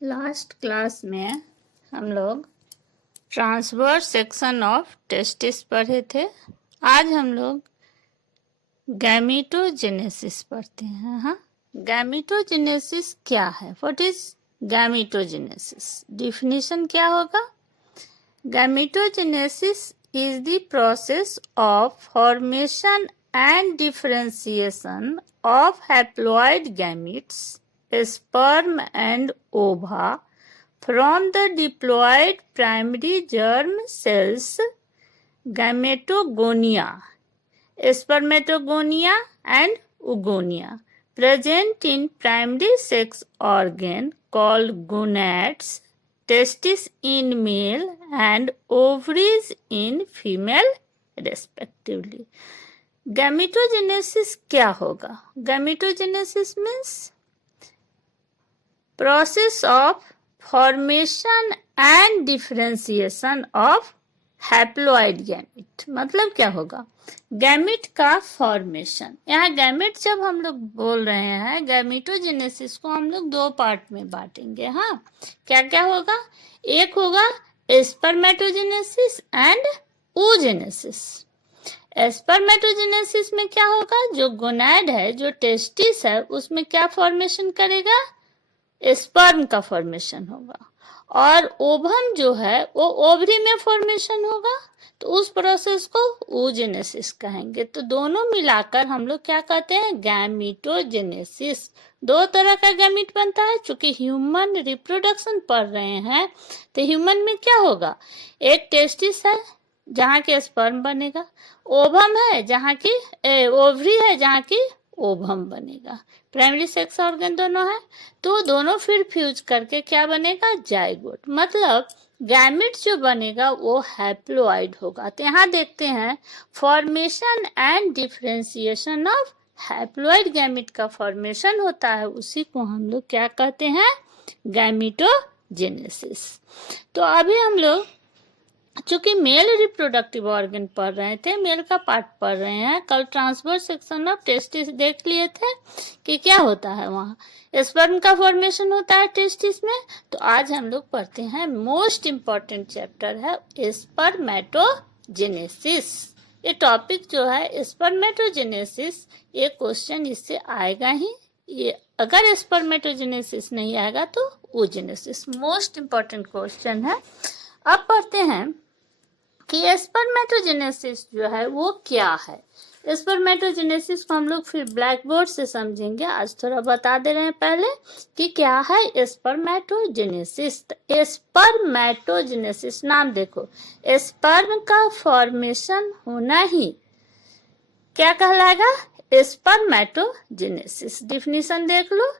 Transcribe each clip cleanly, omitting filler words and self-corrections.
Last class में हम लोग ट्रांसवर्स सेक्शन ऑफ टेस्टिस पढ़े थे। आज हम लोग गैमीटोजेनेसिस पढ़ते हैं। हाँ, गैमीटोजेनेसिस क्या है? What is गैमीटोजेनेसिस? डिफिनीशन क्या होगा? Gametogenesis is the process of formation and differentiation of haploid gametes, sperm and ova from the diploid primary germ cells gametogonia, spermatogonia and oogonia present in primary sex organ called gonads, testis in male and ovaries in female respectively. Gametogenesis क्या होगा? Gametogenesis means process of formation and differentiation of haploid gamete। मतलब क्या होगा? Gamete का formation. यहाँ gamete जब हम लोग बोल रहे हैं, गैमेटोजेनेसिस को हम लोग दो पार्ट में बांटेंगे। हाँ, क्या क्या होगा? एक होगा स्पर्मेटोजेनेसिस एंड oogenesis। स्पर्मेटोजेनेसिस में क्या होगा? जो गोनाड है, जो टेस्टिस है, उसमें क्या फॉर्मेशन करेगा? स्पर्म का फॉर्मेशन होगा। और ओवम जो है वो ओवरी में फॉर्मेशन होगा, तो उस प्रोसेस को oogenesis कहेंगे। तो दोनों मिलाकर हम लोग क्या कहते हैं? गैमीटोजेनेसिस। दो तरह का गैमीट बनता है। चूंकि ह्यूमन रिप्रोडक्शन पढ़ रहे हैं, तो ह्यूमन में क्या होगा? एक टेस्टिस है जहाँ की स्पर्म बनेगा, ओवम है जहाँ की ओवरी है जहाँ की ओवम बनेगा। प्राइमरी सेक्स ऑर्गन दोनों है, तो दोनों फिर फ्यूज करके क्या बनेगा? जाइगोट। मतलब गैमेट जो बनेगा वो हैप्लोइड होगा। तो यहाँ देखते हैं formation and differentiation of haploid gamete का फॉर्मेशन होता है, उसी को हम लोग क्या कहते हैं? गैमीटोजेनेसिस। तो अभी हम लोग चूंकि मेल रिप्रोडक्टिव ऑर्गन पढ़ रहे थे, मेल का पार्ट पढ़ रहे हैं, कल ट्रांसवर्स सेक्शन ऑफ टेस्टिस देख लिए थे कि क्या होता है, वहाँ स्पर्म का फॉर्मेशन होता है टेस्टिस में। तो आज हम लोग पढ़ते हैं मोस्ट इम्पॉर्टेंट चैप्टर है स्पर्मेटोजेनेसिस। ये टॉपिक जो है स्पर्मेटोजेनेसिस, ये क्वेश्चन इससे आएगा ही। ये अगर स्पर्मेटोजेनेसिस नहीं आएगा तो oogenesis मोस्ट इम्पॉर्टेंट क्वेश्चन है। अब पढ़ते हैं कि स्पर्मेटोजेनेसिस जो है वो क्या है। स्पर्मेटोजेनेसिस को हम लोग फिर ब्लैक बोर्ड से समझेंगे। आज थोड़ा बता दे रहे हैं पहले कि क्या है स्पर्मेटोजेनेसिस। स्पर्मेटोजेनेसिस नाम देखो, स्पर्म का फॉर्मेशन होना ही क्या कहलाएगा? स्पर्मेटोजेनेसिस। डिफिनीशन देख लो,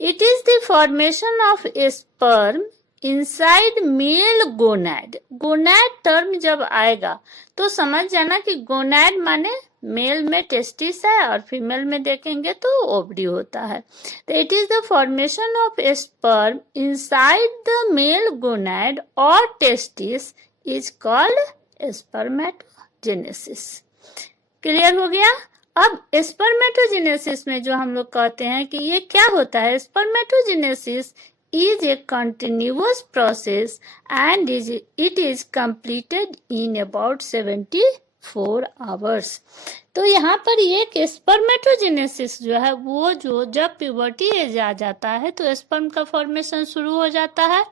it is the formation of sperm inside male gonad. Gonad term जब आएगा तो समझ जाना कि गोनैड माने मेल में टेस्टिस है और फीमेल में देखेंगे तो ओवरी होता है। तो it is the formation of sperm inside the male gonad और testis is called spermatogenesis. Clear हो गया? अब स्पर्मेटोजेनेसिस में जो हम लोग कहते हैं कि ये क्या होता है, spermatogenesis is a continuous process and it is completed in about 74 hours। तो यहाँ पर ये स्पर्मेटोजेनेसिस जो है वो जो जब प्यूबर्टी एज आ जाता है तो स्पर्म का फॉर्मेशन शुरू हो जाता है।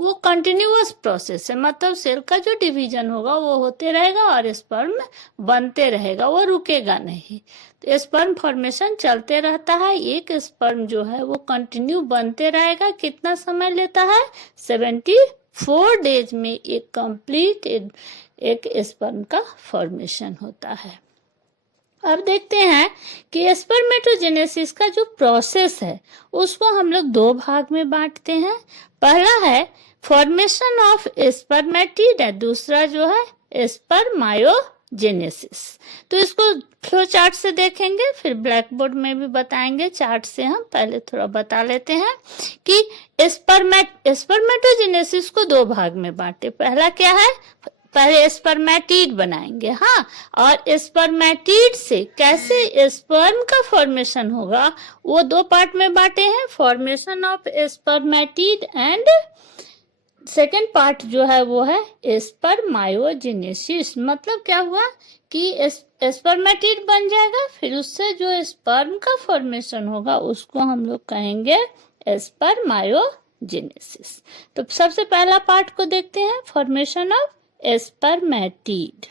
वो कंटिन्यूअस प्रोसेस है, मतलब सेल का जो डिवीजन होगा वो होते रहेगा और स्पर्म बनते रहेगा, वो रुकेगा नहीं। तो स्पर्म फॉर्मेशन चलते रहता है। एक स्पर्म जो है वो कंटिन्यू बनते रहेगा। कितना समय लेता है? 74 डेज में एक कंप्लीट एक स्पर्म का फॉर्मेशन होता है। अब देखते हैं कि स्पर्मेटोजेनेसिस का जो प्रोसेस है उसको हम लोग दो भाग में बांटते हैं। पहला है फॉर्मेशन ऑफ स्पर्मेटिड, दूसरा जो है स्पर्मायोजेनेसिस। तो इसको फ्लो चार्ट से देखेंगे, फिर ब्लैक बोर्ड में भी बताएंगे। चार्ट से हम पहले थोड़ा बता लेते हैं कि स्पर्मेटोजेनेसिस को दो भाग में बांटे। पहला क्या है? पहले स्पर्मेटिड बनाएंगे, हाँ, और स्पर्मेटिड से कैसे स्पर्म का फॉर्मेशन होगा वो दो पार्ट में बांटे हैं, formation of spermatid and second part जो है वो है स्पर्मायोजेनेसिस। मतलब क्या हुआ कि स्पर्मेटिड बन जाएगा, फिर उससे जो स्पर्म का फॉर्मेशन होगा उसको हम लोग कहेंगे स्पर्मायोजेनेसिस। तो सबसे पहला पार्ट को देखते हैं, फॉर्मेशन ऑफ स्पर्मेटिड।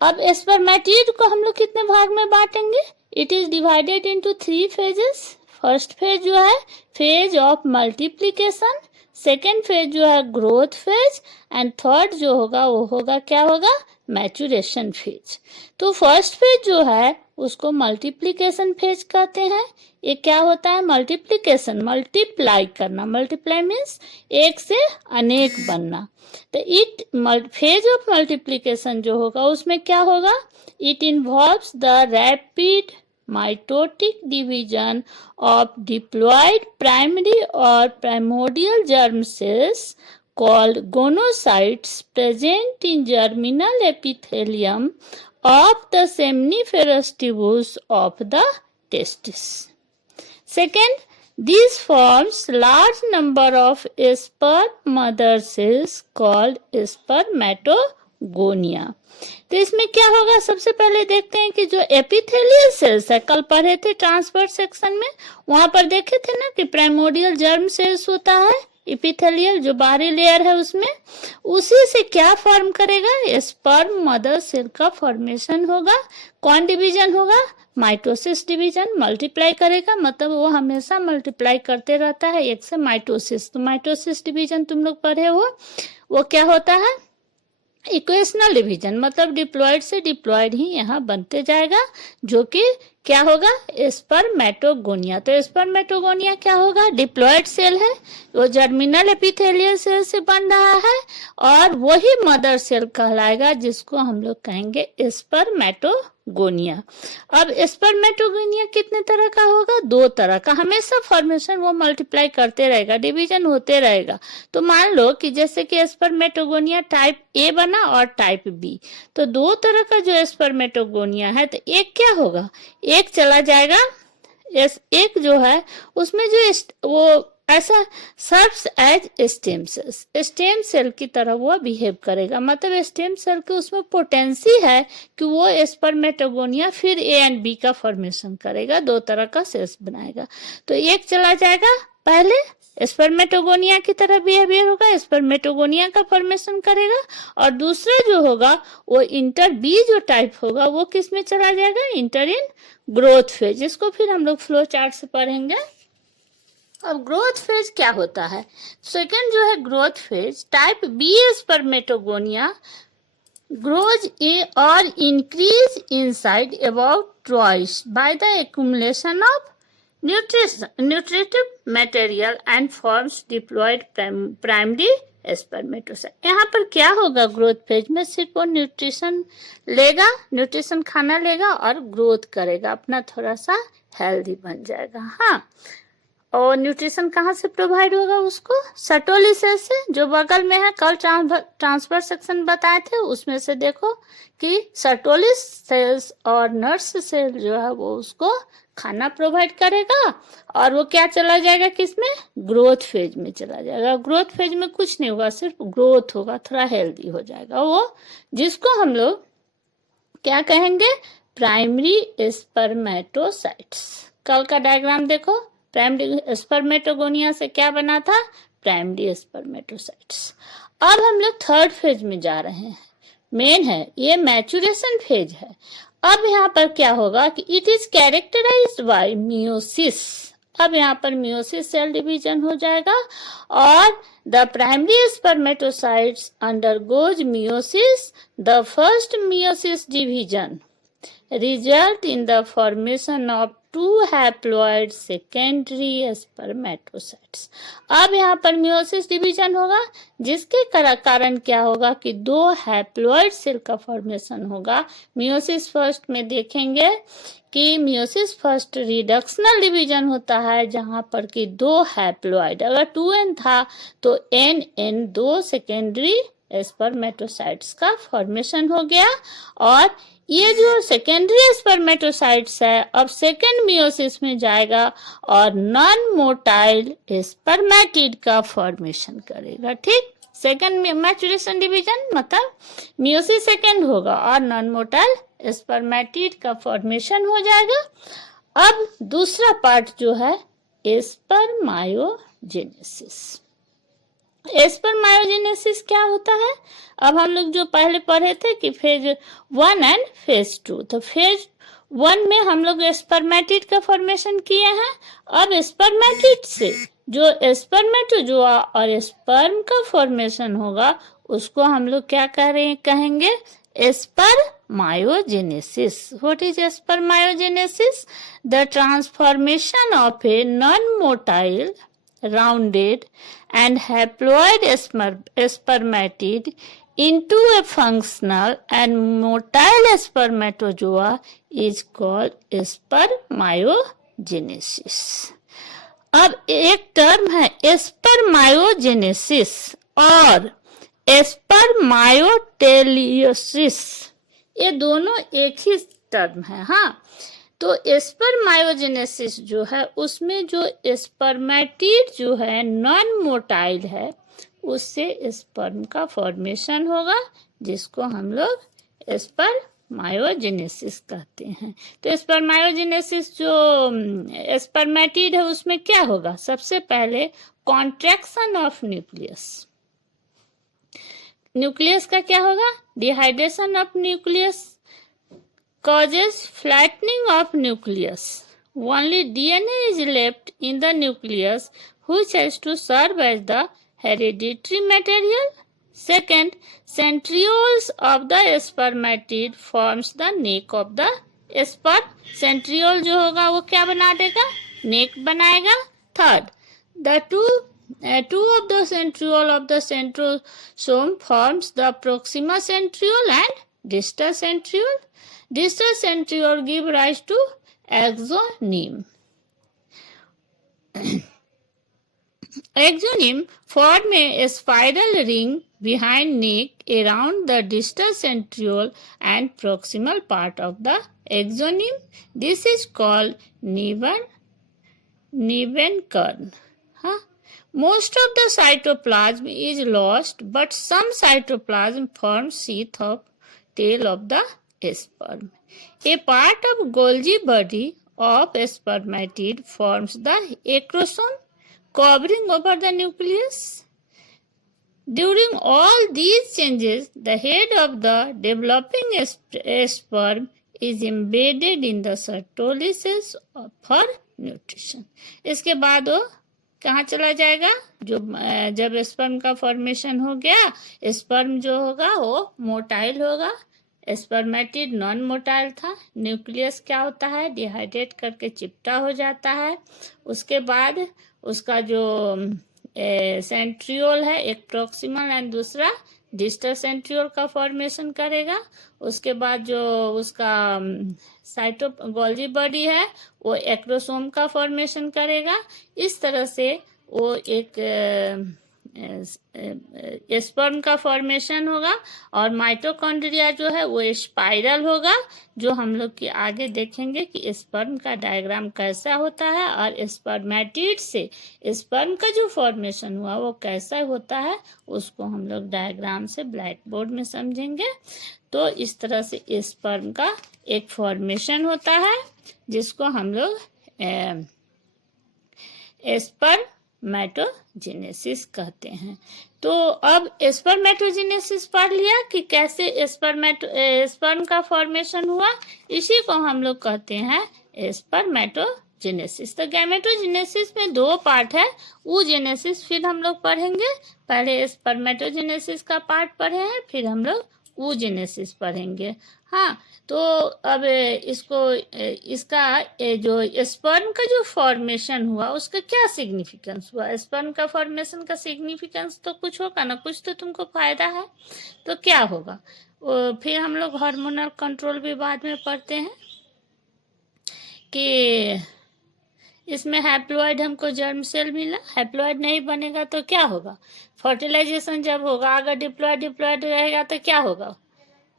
अब स्पर्मेटिड को हम लोग कितने भाग में बांटेंगे? It is divided into 3 phases. First phase जो है phase of multiplication, second phase जो है ग्रोथ फेज, एंड थर्ड जो होगा वो होगा क्या होगा? Maturation phase. तो फर्स्ट फेज जो है उसको मल्टीप्लिकेशन फेज कहते हैं। ये क्या होता है? मल्टीप्लिकेशन, मल्टीप्लाई करना। मल्टीप्लाई मीन्स एक से अनेक बनना। तो फेज ऑफ मल्टीप्लिकेशन जो होगा उसमें क्या होगा? It involves the rapid mitotic division of diploid primary or primordial germ cells called gonocytes present in germinal epithelium of the seminiferous tubules of the testis. Second, this forms large number of sperm mother cells called spermatogonia. तो इसमें क्या होगा? सबसे पहले देखते हैं कि जो एपिथेलियल सेल्स है, कल पढ़े थे ट्रांसफर सेक्शन में, वहां पर देखे थे ना कि प्राइमोडियल जर्म सेल्स होता है, एपिथेलियल जो बाहरी लेयर है उसमें, उसी से क्या फॉर्म करेगा? स्पर्म मदर सेल का फॉर्मेशन होगा। कौन डिवीजन होगा? Mitosis division. मल्टीप्लाई करेगा, मतलब वो हमेशा मल्टीप्लाई करते रहता है एक से माइटोसिस। तो माइटोसिस डिवीजन तुम लोग पढ़े हो, वो क्या होता है? इक्वेशनल डिवीजन, मतलब डिप्लॉयड से डिप्लॉयड ही यहाँ बनते जाएगा, जो कि क्या होगा? स्पर्मेटोगोनिया। तो स्पर्मेटोगोनिया क्या होगा? डिप्लॉयड सेल है, वो जर्मिनल एपिथेलियल सेल से बन रहा है और वही मदर सेल कहलाएगा, जिसको हम लोग कहेंगे स्पर्मेटोगोनिया। अब स्पर्मेटोगोनिया कितने तरह का होगा? 2 तरह का। हमेशा फॉर्मेशन वो मल्टीप्लाई करते रहेगा, डिवीजन होते रहेगा। तो मान लो कि जैसे कि स्पर्मेटोगोनिया टाइप ए बना और टाइप बी, तो 2 तरह का जो स्पर्मेटोगोनिया है, तो एक क्या होगा? एक चला जाएगा, एक जो है उसमें जो वो ऐसा serves as stem cells, stem cell की तरह वो बिहेव करेगा। मतलब स्टेम सेल के उसमें पोटेंसी है कि वो स्पर्मेटोगोनिया फिर ए एंड बी का फॉर्मेशन करेगा, 2 तरह का सेल्स बनाएगा। तो एक चला जाएगा, पहले स्पर्मेटोगोनिया की तरह बिहेवियर होगा, स्पर्मेटोगोनिया का फॉर्मेशन करेगा, और दूसरा जो होगा वो इंटर बी जो टाइप होगा वो किस में चला जाएगा? Inter in growth phase. इसको फिर हम लोग फ्लो चार्ट से पढ़ेंगे। अब ग्रोथ फेज क्या होता है? सेकेंड जो है growth phase, type B spermatogonia grows or increase in size about twice by the accumulation of nutritive material and forms diploid primary spermatocyte। यहाँ पर क्या होगा? ग्रोथ फेज में सिर्फ वो न्यूट्रिशन लेगा, न्यूट्रिशन खाना लेगा और ग्रोथ करेगा, अपना थोड़ा सा हेल्दी बन जाएगा। हाँ, और न्यूट्रिशन कहाँ से प्रोवाइड होगा उसको? सर्टोली सेल से, जो बगल में है, कल ट्रांसफर सेक्शन बताए थे उसमें से देखो कि सर्टोली सेल्स और नर्स सेल जो है वो उसको खाना प्रोवाइड करेगा, और वो क्या चला जाएगा? किसमें? ग्रोथ फेज में चला जाएगा। ग्रोथ फेज में कुछ नहीं होगा, सिर्फ ग्रोथ होगा, थोड़ा हेल्दी हो जाएगा वो, जिसको हम लोग क्या कहेंगे? Primary spermatocytes. कल का डायग्राम देखो, प्राइमरी स्पर्मेटोगोनिया से क्या बना था? Primary spermatocytes. अब हम लोग थर्ड फेज में जा रहे हैं, मेन है ये मैचुरेशन फेज है। अब यहाँ पर क्या होगा कि it is characterized by meiosis. अब यहाँ पर मियोसिस सेल डिवीजन हो जाएगा और the primary spermatocytes undergoes meiosis. The first meiosis division result in the formation of 2 haploid secondary spermatocytes। अब यहाँ पर मियोसिस डिवीजन होगा, जिसके कारण क्या होगा कि 2 हैप्लॉइड सेल का फॉर्मेशन होगा। मियोसिस फर्स्ट में देखेंगे कि मियोसिस फर्स्ट रिडक्शनल डिवीजन होता है, जहाँ पर कि 2 हैप्लॉइड, अगर 2n था तो n 2 सेकेंडरी स्पर्मेटोसाइट्स का फॉर्मेशन हो गया। और ये जो सेकेंडरी स्पर्मेटोसाइट्स है अब सेकेंड मियोसिस में जाएगा और नॉन मोटाइल स्पर्मेटिड का फॉर्मेशन करेगा। ठीक, सेकेंड मैचुरेशन डिवीजन मतलब मियोसिस सेकेंड होगा और नॉन मोटाइल स्पर्मेटिड का फॉर्मेशन हो जाएगा। अब दूसरा पार्ट जो है स्पर्मायोजेनेसिस। स्पर्मायोजेनेसिस क्या होता है? अब हम लोग जो पहले पढ़े थे कि फेज 1 एंड फेज 2, तो फेज 1 में हम लोग स्पर्मेटिड का फॉर्मेशन किए हैं। अब स्पर्मेटिड से जो स्पर्मेटोजोआ और स्पर्म का फॉर्मेशन होगा उसको हम लोग क्या कहेंगे? Spermiogenesis. What is spermiogenesis? The transformation of a non-motile, rounded and haploid spermatid into a functional and motile spermatozoa is called spermiogenesis. अब एक टर्म है स्पर्मायोजेनेसिस और स्पर्मायोटेलियोसिस, ये दोनों एक ही टर्म है। हाँ, तो स्पर्मायोजेनेसिस जो है उसमें जो स्पर्मेटिड जो है नॉन मोटाइल है उससे स्पर्म का फॉर्मेशन होगा जिसको हम लोग स्पर्मायोजेनेसिस कहते हैं। तो स्पर्मायोजेनेसिस जो स्पर्मेटिड है उसमें क्या होगा? सबसे पहले कॉन्ट्रैक्शन ऑफ न्यूक्लियस। न्यूक्लियस का क्या होगा? Dehydration of nucleus causes flattening of nucleus. Only DNA is left in the nucleus which has to serve as the hereditary material. Second, centrioles of the spermatid forms the neck of the sperm. Centriole जो होगा वो क्या बना देगा? neck बनाएगा। Third, the two of the centriole of the centrosome forms the proximal centriole and distal centriole. Distal centriole give rise to axoneme. Axoneme form a spiral ring behind neck around the distal centriole and proximal part of the axoneme. This is called Nevenkern. Most of the cytoplasm is lost, but some cytoplasm forms sheath of tail of the sperm. A part of Golgi body of spermatid forms the acrosome covering over the nucleus. During all these changes, the head of the developing sperm is embedded in the cytolysis for nutrition. इसके बाद वो कहाँ चला जाएगा? जब sperm का formation हो गया, स्पर्म जो होगा वो मोटाइल होगा, स्पर्मेटिड नॉन मोटाइल था। न्यूक्लियस क्या होता है? डिहाइड्रेट करके चिपटा हो जाता है। उसके बाद उसका जो सेंट्रियोल है, एक प्रॉक्सिमल एंड दूसरा डिस्टल सेंट्रियोल का फॉर्मेशन करेगा। उसके बाद जो उसका गोल्जी बॉडी है वो एक्रोसोम का फॉर्मेशन करेगा। इस तरह से वो एक स्पर्म का फॉर्मेशन होगा और माइटोकॉन्ड्रिया जो है वो स्पाइरल होगा, जो हम लोग की आगे देखेंगे कि स्पर्म का डायग्राम कैसा होता है और स्पर्मेटिड से स्पर्म का जो फॉर्मेशन हुआ वो कैसा होता है उसको हम लोग डायग्राम से ब्लैक बोर्ड में समझेंगे। तो इस तरह से स्पर्म का एक फॉर्मेशन होता है जिसको हम लोग स्पर्मेटोजेनेसिस कहते हैं। तो अब स्पर्मेटोजेनेसिस पढ़ लिया कि कैसे स्पर्म का फॉर्मेशन हुआ, इसी को हम लोग कहते हैं स्पर्मेटोजेनेसिस। तो गैमेटोजेनेसिस में दो पार्ट है, oogenesis फिर हम लोग पढ़ेंगे। पहले स्पर्मेटोजेनेसिस का पार्ट पढ़े हैं, फिर हम लोग oogenesis पढ़ेंगे। हाँ, तो अब इसका जो स्पर्म का जो फॉर्मेशन हुआ उसका क्या सिग्निफिकेंस हुआ? स्पर्म का फॉर्मेशन का सिग्निफिकेंस तो कुछ होगा ना, कुछ तो तुमको फायदा है। तो क्या होगा? फिर हम लोग हार्मोनल कंट्रोल भी बाद में पढ़ते हैं कि इसमें हैप्लॉइड हमको जर्म सेल मिला, हैप्लॉइड नहीं बनेगा तो क्या होगा, फर्टिलाइजेशन जब होगा, अगर डिप्लॉइड रहेगा तो क्या होगा,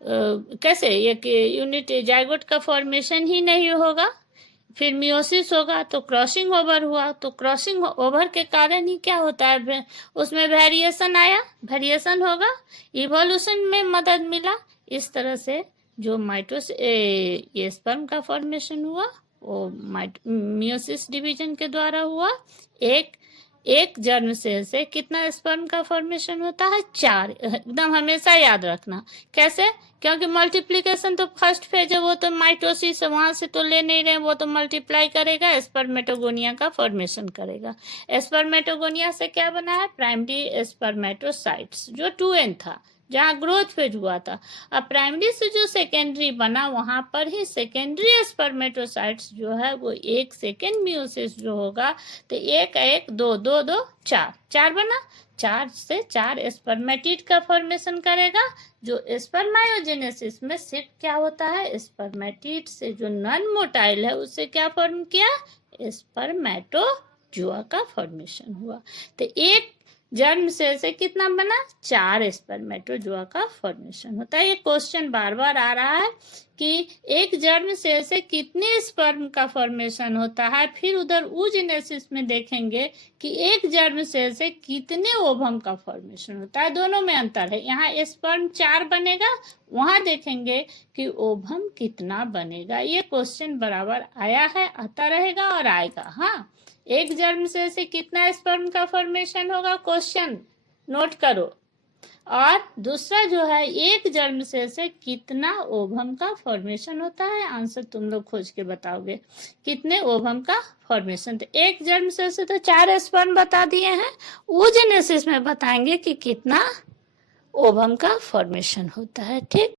कैसे ये यूनिट जाइगोट का फॉर्मेशन ही नहीं होगा, फिर मियोसिस होगा तो क्रॉसिंग ओवर हुआ, तो क्रॉसिंग ओवर के कारण ही क्या होता है, उसमें वेरिएशन आया, वेरिएशन होगा, इवोल्यूशन में मदद मिला। इस तरह से जो ये स्पर्म का फॉर्मेशन हुआ वो मियोसिस डिवीजन के द्वारा हुआ। एक जर्म सेल से कितना स्पर्म का फॉर्मेशन होता है, 4, एकदम हमेशा याद रखना। कैसे, क्योंकि मल्टीप्लिकेशन तो फर्स्ट फेज है, वो तो माइटोसिस है, वहां से तो ले नहीं रहे, वो तो मल्टीप्लाई करेगा, स्पर्मेटोगोनिया का फॉर्मेशन करेगा। स्पर्मेटोगोनिया से क्या बना है, प्राइमरी स्पर्मेटोसाइट्स जो 2n था, जहाँ ग्रोथ फेज हुआ था। अब प्राइमरी से जो सेकेंडरी बना, वहां पर ही सेकेंडरी स्पर्मेटोसाइट्स जो है वो एक सेकेंड मियोसिस जो होगा, तो 1 1 2 2 2 4 बना, 4 से 4 स्पर्मेटिड का फॉर्मेशन करेगा, जो स्पर्मायोजेनेसिस में सिर्फ क्या होता है, स्पर्मेटिड से जो नॉन मोटाइल है उससे क्या फॉर्म किया, स्पर्मेटोजुआ का फॉर्मेशन हुआ। तो एक जर्म सेल से कितना बना, 4 स्पर्मेटोजुआ का फॉर्मेशन होता है। ये क्वेश्चन बार बार आ रहा है कि एक जर्म सेल से कितने स्पर्म का फॉर्मेशन होता है, फिर उधर oogenesis में देखेंगे कि एक जर्म सेल से कितने ओवम का फॉर्मेशन होता है, दोनों में अंतर है। यहाँ स्पर्म 4 बनेगा, वहां देखेंगे कि ओवम कितना बनेगा। ये क्वेश्चन बराबर आया है, आता रहेगा और आएगा। हाँ, एक जर्म सेल से कितना स्पर्म का फॉर्मेशन होगा, क्वेश्चन नोट करो। और दूसरा जो है, एक जर्म सेल से कितना ओवम का फॉर्मेशन होता है, आंसर तुम लोग खोज के बताओगे कितने ओवम का फॉर्मेशन। तो एक जर्म सेल से तो 4 स्पर्म बता दिए हैं, oogenesis में बताएंगे कि कितना ओवम का फॉर्मेशन होता है। ठीक।